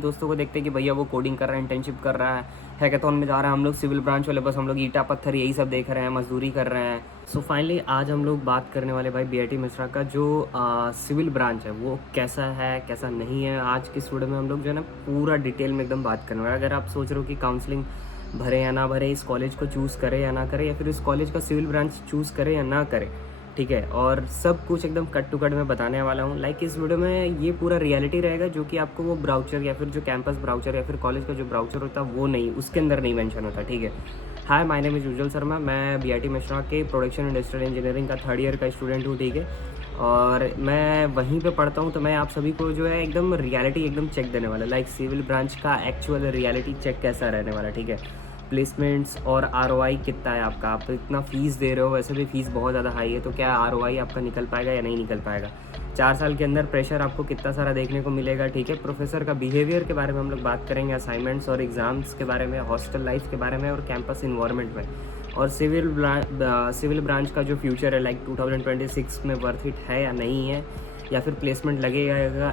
दोस्तों को देखते हैं कि भैया वो कोडिंग कर रहा है, इंटर्नशिप कर रहा है, हैकाथॉन में जा रहा है। हम लोग सिविल ब्रांच वाले बस हम लोग ईंटा पत्थर यही सब देख रहे हैं, मजदूरी कर रहे हैं। सो फाइनली आज हम लोग बात करने वाले भाई बीआईटी मिश्रा का जो सिविल ब्रांच है वो कैसा है कैसा नहीं है। आज की इस वीडियो में हम लोग जो है ना पूरा डिटेल में एकदम बात करने वाले। अगर आप सोच रहे हो कि काउंसलिंग भरे या ना भरे, इस कॉलेज को चूज़ करे या ना करे, या फिर इस कॉलेज का सिविल ब्रांच चूज़ करे या ना करे, ठीक है, और सब कुछ एकदम कट टू कट में बताने वाला हूँ। लाइक इस वीडियो में ये पूरा रियलिटी रहेगा जो कि आपको वो ब्राउचर या फिर जो कैंपस ब्राउचर या फिर कॉलेज का जो ब्राउचर होता है वो नहीं, उसके अंदर नहीं मेंशन होता, ठीक है। हाय, माय नेम इज़ उज्जवल शर्मा। मैं बीआईटी मिश्रा के प्रोडक्शन इंडस्ट्रियल इंजीनियरिंग का 3rd ईयर का स्टूडेंट हूँ, ठीक है, और मैं वहीं पे पढ़ता हूँ। तो मैं आप सभी को जो है एकदम रियलिटी एकदम चेक देने वाला, लाइक सिविल ब्रांच का एक्चुअल रियलिटी चेक कैसा रहने वाला, ठीक है। प्लेसमेंट्स और आरओआई कितना है आपका, आप इतना फ़ीस दे रहे हो, वैसे भी फ़ीस बहुत ज़्यादा हाई है, तो क्या आरओआई आपका निकल पाएगा या नहीं निकल पाएगा। 4 साल के अंदर प्रेशर आपको कितना सारा देखने को मिलेगा, ठीक है। प्रोफेसर का बिहेवियर के बारे में हम लोग बात करेंगे, असाइनमेंट्स और एग्ज़ाम्स के बारे में, हॉस्टल लाइफ के बारे में और कैंपस इन्वायरमेंट में, और सिविल ब्रांच का जो फ्यूचर है लाइक 2026 में वर्थ इट है या नहीं है, या फिर प्लेसमेंट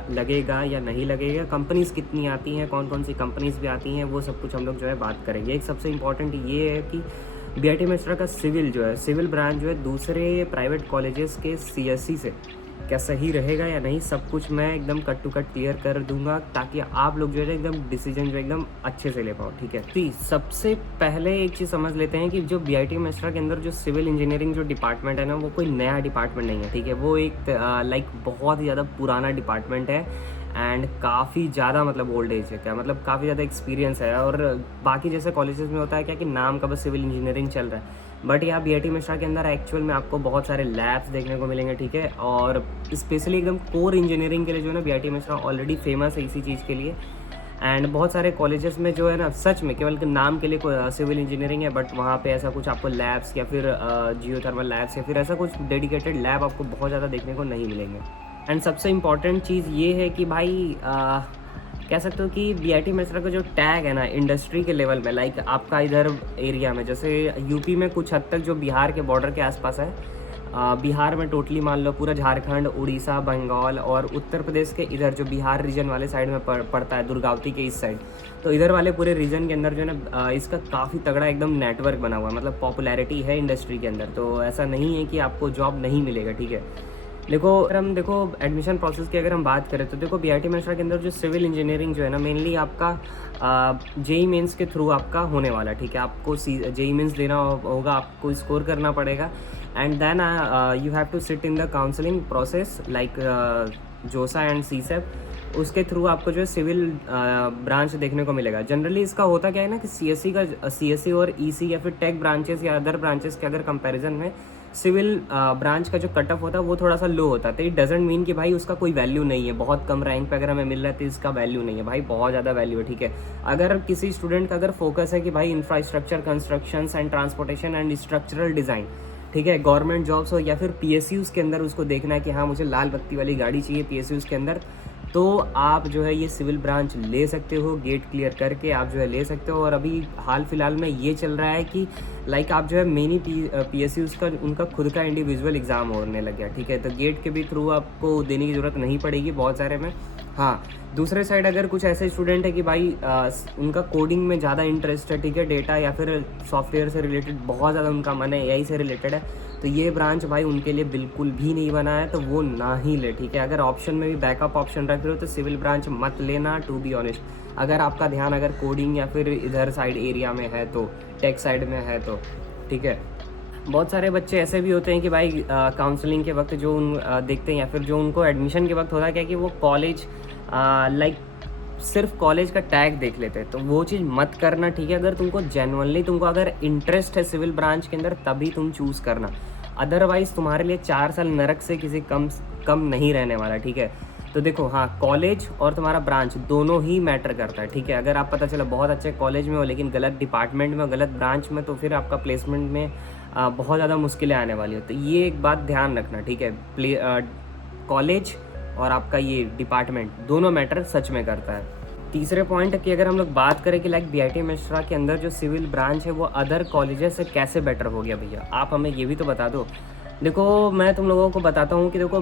लगेगा या नहीं लगेगा, कंपनीज़ कितनी आती हैं, कौन कौन सी कंपनीज़ भी आती हैं, वो सब कुछ हम लोग जो है बात करेंगे। एक सबसे इम्पॉर्टेंट ये है कि बीआईटी मिश्रा का सिविल ब्रांच जो है दूसरे प्राइवेट कॉलेजेस के सीएससी से क्या सही रहेगा या नहीं, सब कुछ मैं एकदम कट टू कट क्लियर कर दूंगा, ताकि आप लोग जो है एकदम डिसीजन जो एकदम अच्छे से ले पाओ, ठीक है। तो सबसे पहले एक चीज़ समझ लेते हैं कि जो बीआईटी मिश्रा के अंदर जो सिविल इंजीनियरिंग जो डिपार्टमेंट है ना, वो कोई नया डिपार्टमेंट नहीं है, ठीक है। वो एक लाइक बहुत ही ज़्यादा पुराना डिपार्टमेंट है एंड काफ़ी ज़्यादा मतलब ओल्ड एज है, क्या मतलब काफ़ी ज़्यादा एक्सपीरियंस है। और बाकी जैसे कॉलेजेस में होता है क्या कि नाम का बस सिविल इंजीनियरिंग चल रहा है, बट यहाँ बीआईटी मिश्रा के अंदर एक्चुअल में आपको बहुत सारे लैब्स देखने को मिलेंगे, ठीक है। और स्पेशली एकदम कोर इंजीनियरिंग के लिए जो है ना बीआईटी मिश्रा ऑलरेडी फेमस है इसी चीज़ के लिए। एंड बहुत सारे कॉलेजेस में जो है ना सच में केवल नाम के लिए कोई सिविल इंजीनियरिंग है, बट वहाँ पे ऐसा कुछ आपको लैब्स या फिर जियोथर्मल लैब्स या फिर ऐसा कुछ डेडिकेटेड लैब आपको बहुत ज़्यादा देखने को नहीं मिलेंगे। एंड सबसे इम्पॉर्टेंट चीज़ ये है कि भाई कह सकते हो कि बीआईटी मिश्रा का जो टैग है ना इंडस्ट्री के लेवल में, लाइक आपका इधर एरिया में जैसे यूपी में कुछ हद तक जो बिहार के बॉर्डर के आसपास है, बिहार में टोटली मान लो पूरा झारखंड, उड़ीसा, बंगाल और उत्तर प्रदेश के इधर जो बिहार रीजन वाले साइड में पड़ता है, दुर्गावती के इस साइड, तो इधर वाले पूरे रीजन के अंदर जो है ना इसका काफ़ी तगड़ा एकदम नेटवर्क बना हुआ है, मतलब पॉपुलैरिटी है इंडस्ट्री के अंदर। तो ऐसा नहीं है कि आपको जॉब नहीं मिलेगा, ठीक है। अगर हम एडमिशन प्रोसेस की अगर हम बात करें तो देखो बीआईटी मिश्रा के अंदर जो सिविल इंजीनियरिंग जो है ना मेनली आपका जेई मेंस के थ्रू आपका होने वाला, ठीक है। आपको जेई मेंस देना होगा, आपको स्कोर करना पड़ेगा, and then you have to sit in the counselling process like JoSAA and CSAB, उसके थ्रू आपको जो है सिविल ब्रांच देखने को मिलेगा। जनरली इसका होता क्या है ना कि सीएससी और ईसी या फिर टेक ब्रांचेस या अदर ब्रांचेस के अगर कंपैरिजन में सिविल ब्रांच का जो कट ऑफ होता है वो थोड़ा सा लो होता है। तो इट डजेंट मीन कि भाई उसका कोई वैल्यू नहीं है, बहुत कम रैंक पे अगर हमें मिल रहा है तो इसका वैल्यू नहीं है, भाई बहुत ज़्यादा वैल्यू है, ठीक है। अगर किसी स्टूडेंट का अगर फोकस है कि भाई infrastructure, constructions and transportation and structural design, ठीक है, गवर्नमेंट जॉब्स हो या फिर पीएसयूज़ के अंदर उसको देखना है कि हाँ मुझे लाल बत्ती वाली गाड़ी चाहिए पीएसयूज़ के अंदर, तो आप जो है ये सिविल ब्रांच ले सकते हो, गेट क्लियर करके आप जो है ले सकते हो। और अभी हाल फिलहाल में ये चल रहा है कि लाइक आप जो है मेनी पीएसयूज़ का उनका खुद का इंडिविजुअल एग्ज़ाम होने लग गया, ठीक है। तो गेट के भी थ्रू आपको देने की ज़रूरत नहीं पड़ेगी बहुत सारे में। हाँ, दूसरे साइड अगर कुछ ऐसे स्टूडेंट है कि भाई उनका कोडिंग में ज़्यादा इंटरेस्ट है, ठीक है, डेटा या फिर सॉफ्टवेयर से रिलेटेड बहुत ज़्यादा उनका मन है, एआई से रिलेटेड है, तो ये ब्रांच भाई उनके लिए बिल्कुल भी नहीं बना है, तो वो ना ही ले, ठीक है। अगर ऑप्शन में भी बैकअप ऑप्शन रख रहे हो तो सिविल ब्रांच मत लेना, टू बी ऑनेस्ट। अगर आपका ध्यान अगर कोडिंग या फिर इधर साइड एरिया में है तो, टेक साइड में है तो, ठीक है। बहुत सारे बच्चे ऐसे भी होते हैं कि भाई काउंसलिंग के वक्त जो देखते हैं या फिर जो उनको एडमिशन के वक्त होता है क्या कि वो कॉलेज लाइक सिर्फ कॉलेज का टैग देख लेते हैं, तो वो चीज़ मत करना, ठीक है। अगर तुमको जेन्युइनली तुमको अगर इंटरेस्ट है सिविल ब्रांच के अंदर तभी तुम चूज़ करना, अदरवाइज़ तुम्हारे लिए 4 साल नरक से किसी कम नहीं रहने वाला, ठीक है। तो देखो हाँ, कॉलेज और तुम्हारा ब्रांच दोनों ही मैटर करता है, ठीक है। अगर आप पता चला बहुत अच्छे कॉलेज में हो लेकिन गलत डिपार्टमेंट में, गलत ब्रांच में, तो फिर आपका प्लेसमेंट में बहुत ज़्यादा मुश्किलें आने वाली हो। तो ये एक बात ध्यान रखना, ठीक है। कॉलेज और आपका ये डिपार्टमेंट दोनों मैटर सच में करता है। तीसरे पॉइंट की अगर हम लोग बात करें कि लाइक बीआईटी मिश्रा के अंदर जो सिविल ब्रांच है वो अदर कॉलेजेस से कैसे बेटर हो गया, भैया आप हमें ये भी तो बता दो। देखो मैं तुम लोगों को बताता हूँ कि देखो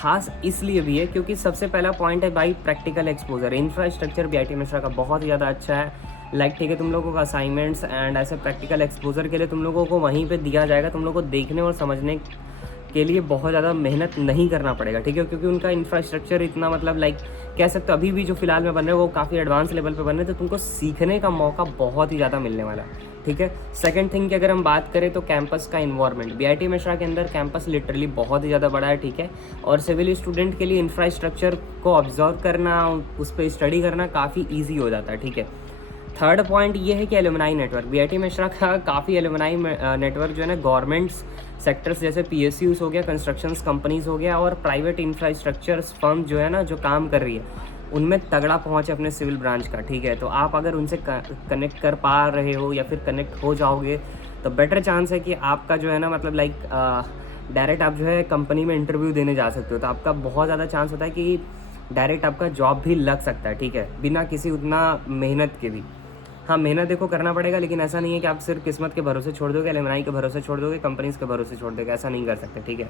खास इसलिए भी है क्योंकि सबसे पहला पॉइंट है भाई practical exposure. Infrastructure BIT Mishra का बहुत ही ज़्यादा अच्छा है। लाइक ठीक है, तुम लोगों का असाइनमेंट्स एंड ऐसे प्रैक्टिकल एक्सपोजर के लिए तुम लोगों को वहीं पे दिया जाएगा, तुम लोगों को देखने और समझने के लिए बहुत ज़्यादा मेहनत नहीं करना पड़ेगा, ठीक है, क्योंकि उनका इंफ्रास्ट्रक्चर इतना मतलब लाइक कह सकते हो अभी भी जो फिलहाल में बन रहे हैं वो काफ़ी एडवांस लेवल पे बन रहे हैं, तो तुमको सीखने का मौका बहुत ही ज़्यादा मिलने वाला है, ठीक है। सेकंड थिंग की अगर हम बात करें तो कैंपस का इन्वायरमेंट, बीआईटी मिश्रा के अंदर कैंपस लिटरली बहुत ही ज़्यादा बड़ा है, ठीक है, और सिविल स्टूडेंट के लिए इंफ्रास्ट्रक्चर को ऑब्जर्व करना, उस पर स्टडी करना काफ़ी ईजी हो जाता है, ठीक है। थर्ड पॉइंट ये है कि एलुमनाई नेटवर्क, बीआईटी मिश्रा का काफ़ी एलुमनाई नेटवर्क जो है ना गवर्नमेंट्स सेक्टर्स जैसे पीएसयूज हो गया, कंस्ट्रक्शंस कंपनीज हो गया और प्राइवेट इंफ्रास्ट्रक्चर फर्म जो है ना जो काम कर रही है उनमें तगड़ा पहुंच है अपने सिविल ब्रांच का, ठीक है। तो आप अगर उनसे कनेक्ट कर पा रहे हो या फिर कनेक्ट हो जाओगे तो बेटर चांस है कि आपका जो है ना मतलब लाइक डायरेक्ट आप जो है कंपनी में इंटरव्यू देने जा सकते हो, तो आपका बहुत ज़्यादा चांस होता है कि डायरेक्ट आपका जॉब भी लग सकता है, ठीक है, बिना किसी उतना मेहनत के भी। हाँ, मेहनत देखो करना पड़ेगा, लेकिन ऐसा नहीं है कि आप सिर्फ किस्मत के भरोसे छोड़ दोगे, एलुमनाई के भरोसे छोड़ दोगे, कंपनीज के भरोसे छोड़ दोगे, ऐसा नहीं कर सकते, ठीक है।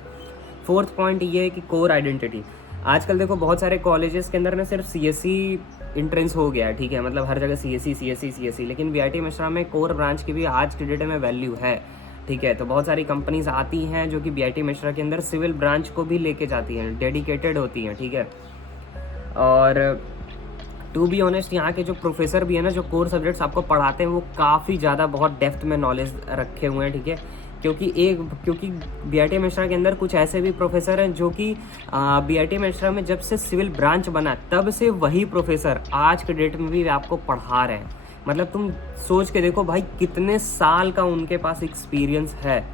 फोर्थ पॉइंट ये है कि कोर आइडेंटिटी। आजकल देखो बहुत सारे कॉलेजेस के अंदर ना सिर्फ सीएससी इंट्रेंस हो गया है, ठीक है, मतलब हर जगह सीएससी, लेकिन बीआईटी मिश्रा में कोर ब्रांच की भी आज के डेट में वैल्यू है, ठीक है। तो बहुत सारी कंपनीज आती हैं जो कि बीआईटी मिश्रा के अंदर सिविल ब्रांच को भी लेके जाती हैं, डेडिकेटेड होती हैं, ठीक है। और टू बी ऑनेस्ट यहाँ के जो प्रोफेसर भी है ना जो कोर सब्जेक्ट्स आपको पढ़ाते हैं वो काफ़ी ज़्यादा बहुत डेप्थ में नॉलेज रखे हुए हैं, ठीक है, क्योंकि बीआईटी मिश्रा के अंदर कुछ ऐसे भी प्रोफेसर हैं जो कि बीआईटी मिश्रा में जब से सिविल ब्रांच बना तब से वही प्रोफेसर आज के डेट में भी आपको पढ़ा रहे हैं। मतलब तुम सोच के देखो भाई कितने साल का उनके पास एक्सपीरियंस है,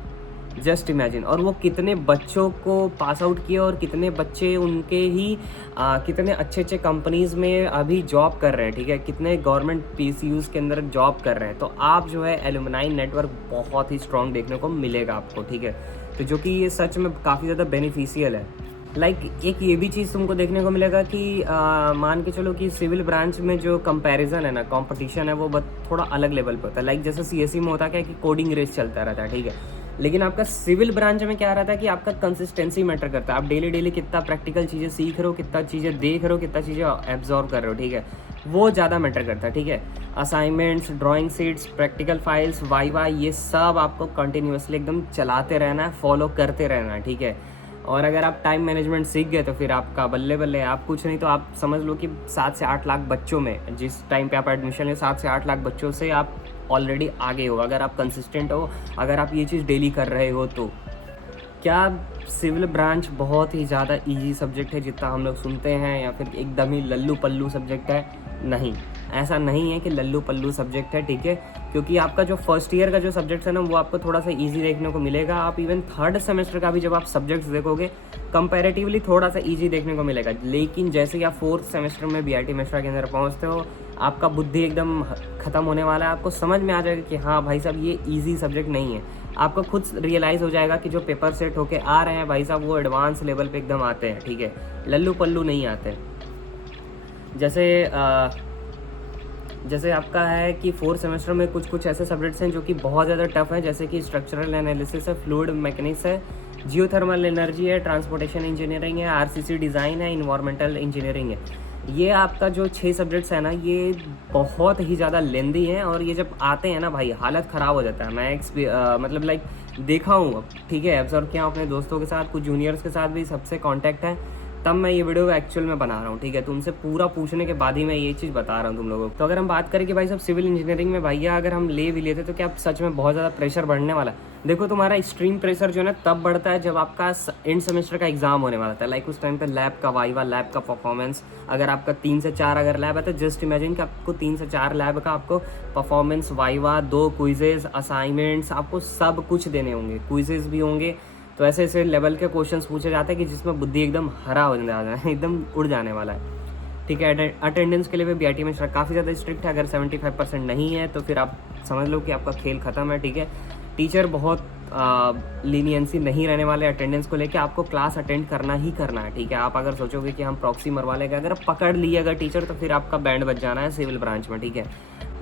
जस्ट इमेजिन। और वो कितने बच्चों को पास आउट किए और कितने बच्चे उनके ही कितने अच्छे अच्छे कंपनीज में अभी जॉब कर रहे हैं, ठीक है, कितने गवर्नमेंट पीसीयूज के अंदर जॉब कर रहे हैं। तो आप जो है एलुमनाई नेटवर्क बहुत ही स्ट्रॉन्ग देखने को मिलेगा आपको, ठीक है, तो जो कि ये सच में काफ़ी ज़्यादा बेनिफिशियल है। लाइक एक ये भी चीज़ तुमको देखने को मिलेगा कि मान के चलो कि सिविल ब्रांच में जो कंपैरिजन है ना, कंपटीशन है, वो थोड़ा अलग लेवल पे होता है। लाइक जैसे सीएससी में होता क्या है कि कोडिंग रेस चलता रहता है, ठीक है, लेकिन आपका सिविल ब्रांच में क्या रहता है कि आपका कंसिस्टेंसी मैटर करता है। आप डेली कितना प्रैक्टिकल चीज़ें सीख रहे हो, कितना चीज़ें देख रहे हो, कितना चीज़ें एब्जॉर्व कर रहे हो, ठीक है, वो ज़्यादा मैटर करता है, ठीक है। Assignments, drawing sheets, practical files, viva, ये सब आपको कंटिन्यूसली एकदम चलाते रहना है, फॉलो करते रहना है, ठीक है। और अगर आप टाइम मैनेजमेंट सीख गए तो फिर आपका बल्ले बल्ले, आप कुछ नहीं तो आप समझ लो कि 7 से 8 लाख बच्चों में, जिस टाइम पे आप एडमिशन है 7 से 8 लाख बच्चों से आप ऑलरेडी आगे हो, अगर आप कंसिस्टेंट हो, अगर आप ये चीज़ डेली कर रहे हो तो। क्या सिविल ब्रांच बहुत ही ज़्यादा इजी सब्जेक्ट है जितना हम लोग सुनते हैं, या फिर एकदम ही लल्लू पल्लू सब्जेक्ट है? नहीं, ऐसा नहीं है कि लल्लू पल्लू सब्जेक्ट है, ठीक है, क्योंकि आपका जो फर्स्ट ईयर का जो सब्जेक्ट है ना वो आपको थोड़ा सा इजी देखने को मिलेगा। आप इवन थर्ड सेमेस्टर का भी जब आप सब्जेक्ट्स देखोगे कंपैरेटिवली थोड़ा सा इजी देखने को मिलेगा, लेकिन जैसे ही आप फोर्थ सेमेस्टर में बीआईटी मिश्रा के अंदर पहुँचते हो आपका बुद्धि एकदम ख़त्म होने वाला है। आपको समझ में आ जाएगा कि हाँ भाई साहब ये ईजी सब्जेक्ट नहीं है। आपको खुद रियलाइज़ हो जाएगा कि जो पेपर सेट होके आ रहे हैं भाई साहब वो एडवांस लेवल पे एकदम आते हैं, ठीक है, लल्लू पल्लू नहीं आते। जैसे आपका है कि फोर्थ सेमेस्टर में कुछ ऐसे सब्जेक्ट्स हैं जो कि बहुत ज़्यादा टफ हैं, जैसे कि स्ट्रक्चरल एनालिसिस है, फ्लूइड मैकेनिक्स है, जियोथर्मल एनर्जी है, ट्रांसपोर्टेशन इंजीनियरिंग है, आरसीसी डिज़ाइन है, इन्वायरमेंटल इंजीनियरिंग है। ये आपका जो 6 सब्जेक्ट्स है ना ये बहुत ही ज़्यादा लेंदी हैं, और ये जब आते हैं ना भाई हालत ख़राब हो जाता है। मैं मतलब लाइक देखा हूँ, ठीक है, ऑब्जर्व किया अपने दोस्तों के साथ, कुछ जूनियर्स के साथ भी सबसे कांटेक्ट है, तब मैं ये वीडियो एक्चुअल में बना रहा हूँ, ठीक है, तो उनसे पूरा पूछने के बाद ही मैं ये चीज़ बता रहा हूँ तुम लोगों को। तो अगर हम बात करें कि भाई साहब सिविल इंजीनियरिंग में भैया अगर हम ले भी लेते तो क्या सच में बहुत ज़्यादा प्रेशर बढ़ने वाला है? देखो तुम्हारा स्ट्रीम प्रेशर जो है ना तब बढ़ता है जब आपका एंड सेमेस्टर का एग्जाम होने वाला था। लाइक उस टाइम पे लैब का वाइवा, लैब का परफॉर्मेंस, अगर आपका 3 से 4 अगर लैब है तो जस्ट इमेजिन कि आपको 3 से 4 लैब का आपको परफॉर्मेंस, वाइवा, 2 क्विजेज, असाइनमेंट्स, आपको सब कुछ देने होंगे, क्विजेज भी होंगे। तो ऐसे ऐसे लेवल के क्वेश्चंस पूछे जाते हैं कि जिसमें बुद्धि एकदम हरा हो जाए, एकदम उड़ जाने वाला है, ठीक है। अटेंडेंस के लिए भी बीआईटी में काफ़ी ज़्यादा स्ट्रिक्ट है। अगर 75% नहीं है तो फिर आप समझ लो कि आपका खेल ख़त्म है, ठीक है। टीचर बहुत लीनियंसी नहीं रहने वाले अटेंडेंस को लेके। आपको क्लास अटेंड करना ही करना है, ठीक है। आप अगर सोचोगे कि हम प्रॉक्सी मरवा लेंगे, अगर पकड़ लिए अगर टीचर, तो फिर आपका बैंड बज जाना है सिविल ब्रांच में, ठीक है।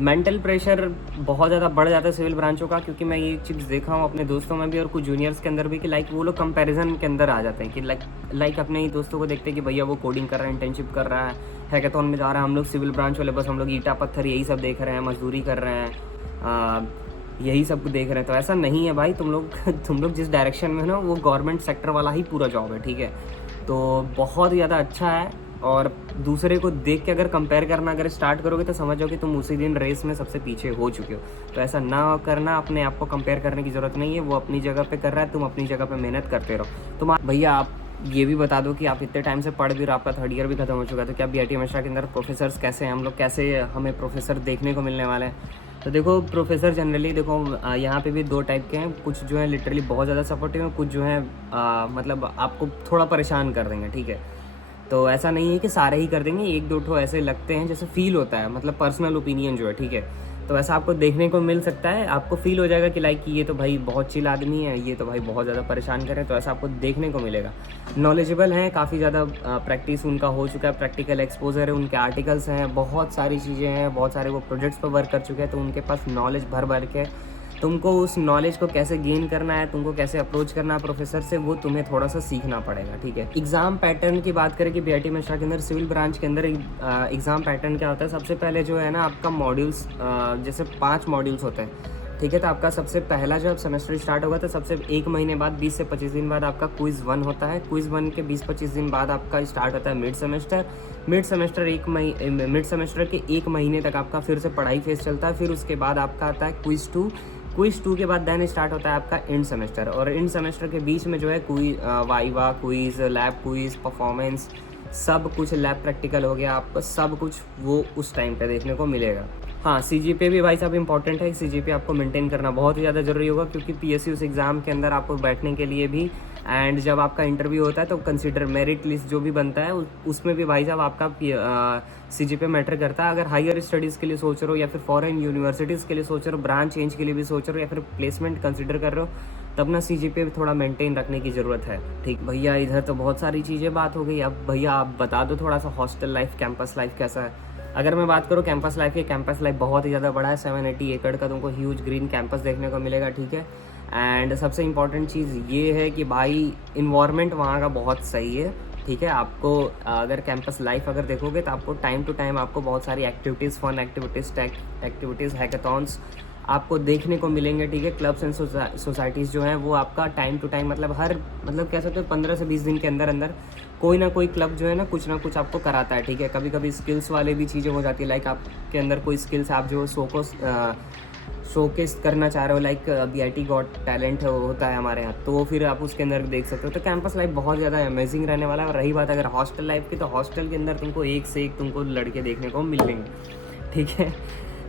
मेंटल प्रेशर बहुत ज़्यादा बढ़ जाता है सिविल ब्रांचों का, क्योंकि मैं ये चीज़ देखा हूँ अपने दोस्तों में भी और कुछ जूनियर्स के अंदर भी कि लाइक वो लोग कंपैरिजन के अंदर आ जाते हैं कि लाइक अपने ही दोस्तों को देखते हैं कि भैया वो कोडिंग कर रहा है, इंटर्नशिप कर रहा है, हैकाथॉन में जा रहा है, हम लोग सिविल ब्रांच वाले बस हम लोग ईंटा पत्थर यही सब देख रहे हैं, मजदूरी कर रहे हैं, यही सब देख रहे हैं। तो ऐसा नहीं है भाई, तुम लोग जिस डायरेक्शन में हो ना, वो गवर्नमेंट सेक्टर वाला ही पूरा जॉब है, ठीक है। तो बहुत ज़्यादा अच्छा है, और दूसरे को देख के अगर कंपेयर करना अगर स्टार्ट करोगे तो समझ जाओ कि तुम उसी दिन रेस में सबसे पीछे हो चुके हो। तो ऐसा ना करना, अपने आप को कंपेयर करने की ज़रूरत नहीं है। वो अपनी जगह पे कर रहा है, तुम अपनी जगह पे मेहनत करते रहो। तुम भैया आप ये भी बता दो कि आप इतने टाइम से पढ़ भी रहे, आपका थर्ड ईयर भी खत्म हो चुका है, तो क्या बीआईटी मिश्रा के अंदर प्रोफेसर्स कैसे हैं, हम लोग कैसे हमें प्रोफेसर देखने को मिलने वाले हैं? तो देखो प्रोफेसर जनरली देखो यहाँ पे भी दो टाइप के हैं। कुछ जो है लिटरली बहुत ज़्यादा सपोर्टिव हैं, कुछ जो है मतलब आपको थोड़ा परेशान कर देंगे, ठीक है। तो ऐसा नहीं है कि सारे ही कर देंगे, एक दो ठो ऐसे लगते हैं जैसे फील होता है, मतलब पर्सनल ओपिनियन जो है, ठीक है। तो ऐसा आपको देखने को मिल सकता है, आपको फील हो जाएगा कि लाइक ये तो भाई बहुत चिल आदमी है, ये तो भाई बहुत ज़्यादा परेशान करे, तो ऐसा आपको देखने को मिलेगा। नॉलेजेबल हैं, काफ़ी ज़्यादा प्रैक्टिस उनका हो चुका है, प्रैक्टिकल एक्सपोजर है, उनके आर्टिकल्स हैं, बहुत सारी चीज़ें हैं, बहुत सारे वो प्रोजेक्ट्स पर वर्क कर चुके हैं, तो उनके पास नॉलेज भर भर के। तुमको उस नॉलेज को कैसे गेन करना है, तुमको कैसे अप्रोच करना है प्रोफेसर से, वो तुम्हें थोड़ा सा सीखना पड़ेगा, ठीक है। एग्ज़ाम पैटर्न की बात करें कि बीआईटी मिश्रा के अंदर सिविल ब्रांच के अंदर एग्ज़ाम पैटर्न क्या होता है? सबसे पहले जो है ना आपका मॉड्यूल्स, जैसे 5 मॉड्यूल्स होते हैं, ठीक है। तो आपका सबसे पहला जब सेमेस्टर स्टार्ट होगा तो सबसे 1 महीने बाद 20 से 25 दिन बाद आपका क्विज़ 1 होता है। क्विज़ 1 के 20-25 दिन बाद आपका स्टार्ट होता है मिड सेमेस्टर। मिड सेमेस्टर के 1 महीने तक आपका फिर से पढ़ाई फेज चलता है। फिर उसके बाद आपका आता है क्विज़ 2। क्विज़ 2 के बाद देन स्टार्ट होता है आपका एंड सेमेस्टर, और एंड सेमेस्टर के बीच में जो है viva quiz, lab quiz, performance, सब कुछ, लैब प्रैक्टिकल हो गया, आपको सब कुछ वो उस टाइम पे देखने को मिलेगा। हाँ, सीजीपीए भी भाई साहब इंपॉर्टेंट है। सीजीपीए आपको मेंटेन करना बहुत ही ज़्यादा ज़रूरी होगा, क्योंकि पीएसयू एग्ज़ाम के अंदर आपको बैठने के लिए भी, एंड जब आपका इंटरव्यू होता है तो कंसीडर मेरिट लिस्ट जो भी बनता है उसमें भी भाई साहब आपका सीजीपीए मैटर करता है। अगर हायर स्टडीज़ के लिए सोच रहे हो, या फिर फॉरेन यूनिवर्सिटीज़ के लिए सोच रहे हो, ब्रांच चेंज के लिए भी सोच रहे हो, या फिर प्लेसमेंट कंसिडर कर रहे हो, तब ना सीजीपीए थोड़ा मेंटेन रखने की ज़रूरत है, ठीक भैया। इधर तो बहुत सारी चीज़ें बात हो गई, अब भैया आप बता दो थोड़ा सा हॉस्टल लाइफ, कैंपस लाइफ कैसा है? अगर मैं बात करूँ कैंपस लाइफ की, कैंपस लाइफ बहुत ही ज़्यादा बड़ा है। 780 एकड़ का तुमको ह्यूज ग्रीन कैंपस देखने को मिलेगा, ठीक है। एंड सबसे इम्पॉर्टेंट चीज़ ये है कि भाई इन्वायरमेंट वहाँ का बहुत सही है, ठीक है। आपको अगर कैंपस लाइफ अगर देखोगे तो आपको टाइम टू टाइम आपको बहुत सारी activities, fun activities, tech activities, hackathons आपको देखने को मिलेंगे, ठीक है। क्लब्स एंड सोसाइटीज़ जो हैं वो आपका टाइम टू टाइम, मतलब कह सकते हो 15 से 20 दिन के अंदर अंदर कोई ना कोई क्लब जो है ना कुछ आपको कराता है, ठीक है। कभी कभी स्किल्स वाले भी चीज़ें हो जाती है, लाइक आपके अंदर कोई स्किल्स आप जो शोकेस करना चाह रहे हो, लाइक बीआईटी गॉट टैलेंट होता है हमारे यहाँ, तो फिर आप उसके अंदर देख सकते हो। तो कैंपस लाइफ बहुत ज़्यादा अमेजिंग रहने वाला है। और रही बात अगर हॉस्टल लाइफ की, तो हॉस्टल के अंदर तुमको एक से एक तुमको लड़के देखने को मिलेंगे, ठीक है।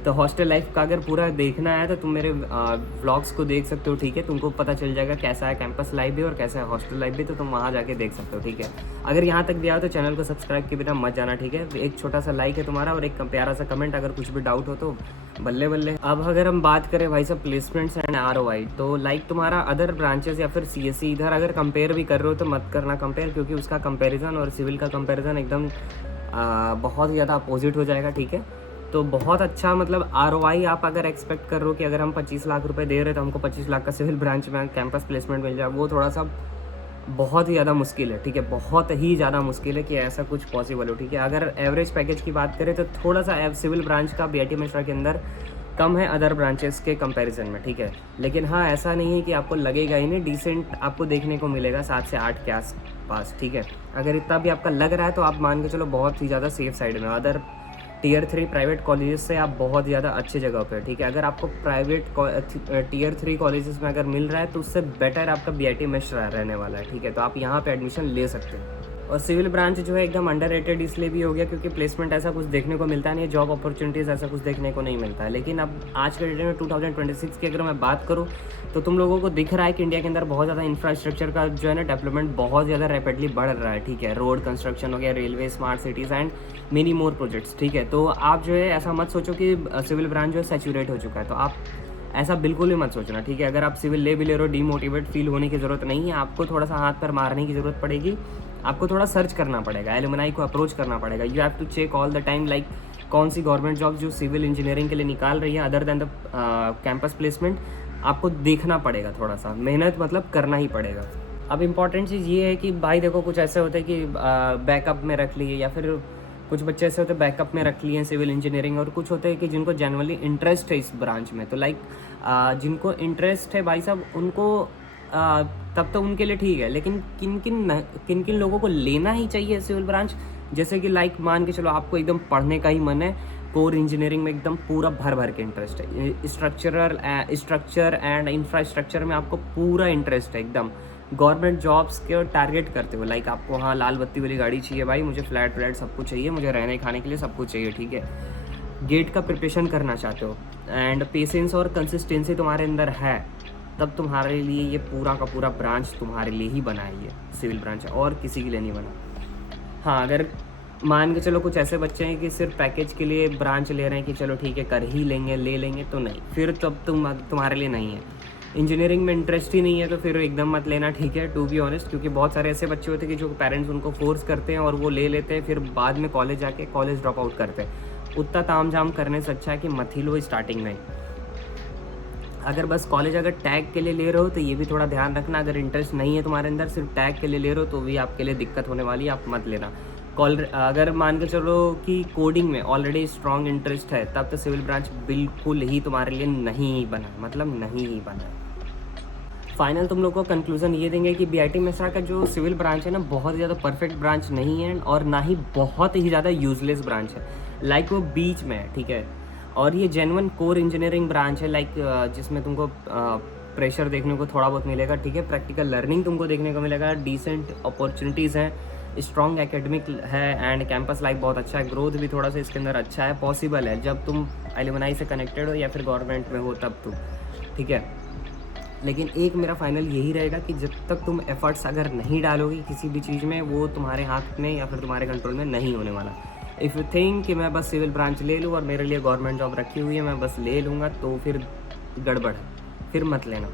तो हॉस्टल लाइफ का अगर पूरा देखना है तो तुम मेरे व्लॉग्स को देख सकते हो, ठीक है। तुमको पता चल जाएगा कैसा है कैंपस लाइफ भी और कैसा है हॉस्टल लाइफ भी, तो तुम वहाँ जाके देख सकते हो, ठीक है। अगर यहाँ तक भी आओ तो चैनल को सब्सक्राइब के बिना मत जाना, ठीक है। एक छोटा सा लाइक है तुम्हारा और एक प्यारा सा कमेंट, अगर कुछ भी डाउट हो तो बल्ले बल्ले। अब अगर हम बात करें भाई साहब प्लेसमेंट्स एंड ROI, तो लाइक तुम्हारा अदर ब्रांचेस या फिर CSE इधर अगर कंपेयर भी कर रहे हो तो मत करना कंपेयर, क्योंकि उसका कंपेरिजन और सिविल का कंपेरिजन एकदम बहुत ज़्यादा अपोजिट हो जाएगा, ठीक है। तो बहुत अच्छा मतलब ROI आप अगर एक्सपेक्ट कर रहे हो कि अगर हम 25 लाख रुपए दे रहे हैं तो हमको 25 लाख का सिविल ब्रांच में कैंपस प्लेसमेंट मिल जाए, वो थोड़ा सा बहुत ही ज़्यादा मुश्किल है, ठीक है। बहुत ही ज़्यादा मुश्किल है कि ऐसा कुछ पॉसिबल हो, ठीक है। अगर एवरेज पैकेज की बात करें तो थोड़ा सा सिविल ब्रांच का बीआईटी मिश्रा के अंदर कम है अदर ब्रांचेस के कंपैरिजन में, ठीक है। लेकिन हाँ, ऐसा नहीं है कि आपको लगेगा ही नहीं, डिसेंट आपको देखने को मिलेगा 7 से 8 के आसपास, ठीक है। अगर इतना भी आपका लग रहा है तो आप मान के चलो बहुत ही ज़्यादा सेफ साइड में। अदर टियर 3 प्राइवेट कॉलेजेस से आप बहुत ज़्यादा अच्छी जगह पर, ठीक है। अगर आपको प्राइवेट टियर 3 कॉलेजेस में अगर मिल रहा है तो उससे बेटर आपका बीआईटी मिश्रा रहने वाला है, ठीक है। तो आप यहाँ पे एडमिशन ले सकते हैं। और सिविल ब्रांच जो है एकदम अंडररेटेड इसलिए भी हो गया क्योंकि प्लेसमेंट ऐसा कुछ देखने को मिलता नहीं है, जॉब अपॉर्चुनिटीज़ ऐसा कुछ देखने को नहीं मिलता है। लेकिन अब आज के डेट में 2026 की अगर मैं बात करूँ तो तुम लोगों को दिख रहा है कि इंडिया के अंदर बहुत ज़्यादा इंफ्रास्ट्रक्चर का जो है ना डेवलपमेंट बहुत ज़्यादा रैपिडली बढ़ रहा है, ठीक है। रोड कंस्ट्रक्शन हो गया, railway, smart cities and many more projects, ठीक है। तो आप जो है ऐसा मत सोचो कि सिविल ब्रांच जो है सैचुरेट हो चुका है, तो आप ऐसा बिल्कुल भी मत सोचना, ठीक है। अगर आप सिविल ले भी ले रहे हो, डीमोटिवेट फील होने की ज़रूरत नहीं है, आपको थोड़ा सा हाथ पर मारने की ज़रूरत पड़ेगी, आपको थोड़ा सर्च करना पड़ेगा, एलुमनाई को अप्रोच करना पड़ेगा। You have to check all the time like कौन सी गवर्नमेंट जॉब जो सिविल इंजीनियरिंग के लिए निकाल रही है other than the campus placement, आपको देखना पड़ेगा, थोड़ा सा मेहनत मतलब करना ही पड़ेगा। अब इम्पॉर्टेंट चीज़ ये है कि भाई देखो, कुछ ऐसे होते हैं कि बैकअप में रख लिए, या फिर कुछ बच्चे ऐसे होते हैं बैकअप में रख लिए हैं सिविल इंजीनियरिंग, और कुछ होते हैं कि जिनको जनरली इंटरेस्ट है इस ब्रांच में। तो लाइक जिनको इंटरेस्ट है भाई साहब, उनको तब तो उनके लिए ठीक है, लेकिन किन किन लोगों को लेना ही चाहिए सिविल ब्रांच, जैसे कि लाइक मान के चलो आपको एकदम पढ़ने का ही मन है, कोर इंजीनियरिंग में एकदम पूरा भर भर के इंटरेस्ट है, स्ट्रक्चर एंड इंफ्रास्ट्रक्चर में आपको पूरा इंटरेस्ट है एकदम, गवर्नमेंट जॉब्स के टारगेट करते हो, लाइक आपको हाँ लाल बत्ती वाली गाड़ी चाहिए भाई, मुझे फ्लैट सब कुछ चाहिए, मुझे रहने खाने के लिए सब कुछ चाहिए, ठीक है। गेट का प्रिपरेशन करना चाहते हो एंड पेशेंस और कंसिस्टेंसी तुम्हारे अंदर है, तब तुम्हारे लिए ये पूरा का पूरा ब्रांच तुम्हारे लिए ही बना है, ये सिविल ब्रांच है, और किसी के लिए नहीं बना। हाँ, अगर मान के चलो कुछ ऐसे बच्चे हैं कि सिर्फ पैकेज के लिए ब्रांच ले रहे हैं कि चलो ठीक है कर ही लेंगे, ले लेंगे, तो नहीं, फिर तब तुम्हारे लिए नहीं है। इंजीनियरिंग में इंटरेस्ट ही नहीं है तो फिर एकदम मत लेना, ठीक है, टू बी ऑनेस्ट, क्योंकि बहुत सारे ऐसे बच्चे होते हैं कि जो पेरेंट्स उनको फोर्स करते हैं और वो ले लेते हैं, फिर बाद में कॉलेज जाके कॉलेज ड्रॉप आउट करते हैं। उतना ताम झाम करने से अच्छा है कि मत ही लो स्टार्टिंग में। अगर बस कॉलेज अगर टैग के लिए ले रहे हो तो ये भी थोड़ा ध्यान रखना, अगर इंटरेस्ट नहीं है तुम्हारे अंदर, सिर्फ टैग के लिए ले रहे हो तो भी आपके लिए दिक्कत होने वाली है, आप मत लेना। अगर मान के चलो कि कोडिंग में ऑलरेडी स्ट्रॉन्ग इंटरेस्ट है, तब तो सिविल ब्रांच बिल्कुल ही तुम्हारे लिए नहीं बना, मतलब नहीं ही बना। फाइनल तुम लोग को कंक्लूजन ये देंगे कि बीआईटी मेसरा का जो सिविल ब्रांच है ना, बहुत ज़्यादा परफेक्ट ब्रांच नहीं है और ना ही बहुत ही ज़्यादा यूजलेस ब्रांच है, लाइक वो बीच में है, ठीक है। और ये जेन्युइन कोर इंजीनियरिंग ब्रांच है, लाइक जिसमें तुमको प्रेशर देखने को थोड़ा बहुत मिलेगा, ठीक है, प्रैक्टिकल लर्निंग तुमको देखने को मिलेगा, डिसेंट अपॉर्चुनिटीज़ हैं, स्ट्रॉन्ग एकेडमिक है एंड कैंपस लाइफ बहुत अच्छा है, ग्रोथ भी थोड़ा सा इसके अंदर अच्छा है, पॉसिबल है जब तुम एलुमनाई से कनेक्टेड हो या फिर गवर्नमेंट में हो तब तुम, ठीक है। लेकिन एक मेरा फाइनल यही रहेगा कि जब तक तुम एफर्ट्स अगर नहीं डालोगे किसी भी चीज़ में, वो तुम्हारे हाथ में या फिर तुम्हारे कंट्रोल में नहीं होने वाला। इफ़ यू थिंक कि मैं बस सिविल ब्रांच ले लूँ और मेरे लिए गवर्नमेंट जॉब रखी हुई है, मैं बस ले लूँगा, तो फिर गड़बड़ है, फिर मत लेना।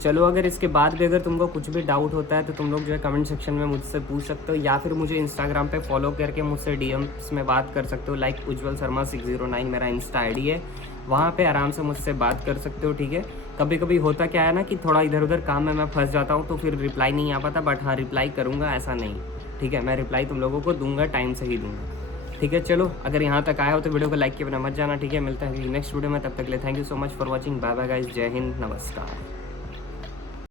चलो, अगर इसके बाद भी अगर तुमको कुछ भी डाउट होता है तो तुम लोग जो है कमेंट सेक्शन में मुझसे पूछ सकते हो, या फिर मुझे इंस्टाग्राम पे फॉलो करके मुझसे डीएम्स में बात कर सकते हो, लाइक उज्जवल शर्मा 609 मेरा इंस्टा आईडी है, वहाँ पे आराम से मुझसे बात कर सकते हो, ठीक है। कभी कभी होता क्या है ना कि थोड़ा इधर उधर काम में मैं फंस जाता हूँ तो फिर रिप्लाई नहीं आ पाता, बट हाँ रिप्लाई करूँगा, ऐसा नहीं, ठीक है, मैं रिप्लाई तुम लोगों को दूंगा, टाइम से ही दूंगा, ठीक है। चलो, अगर यहाँ तक आया हो तो वीडियो को लाइक किए बिना मत जाना, ठीक है। मिलता है नेक्स्ट वीडियो में, तब तक के लिए thank you so much for watching, bye bye guys, जय हिंद, नमस्कार।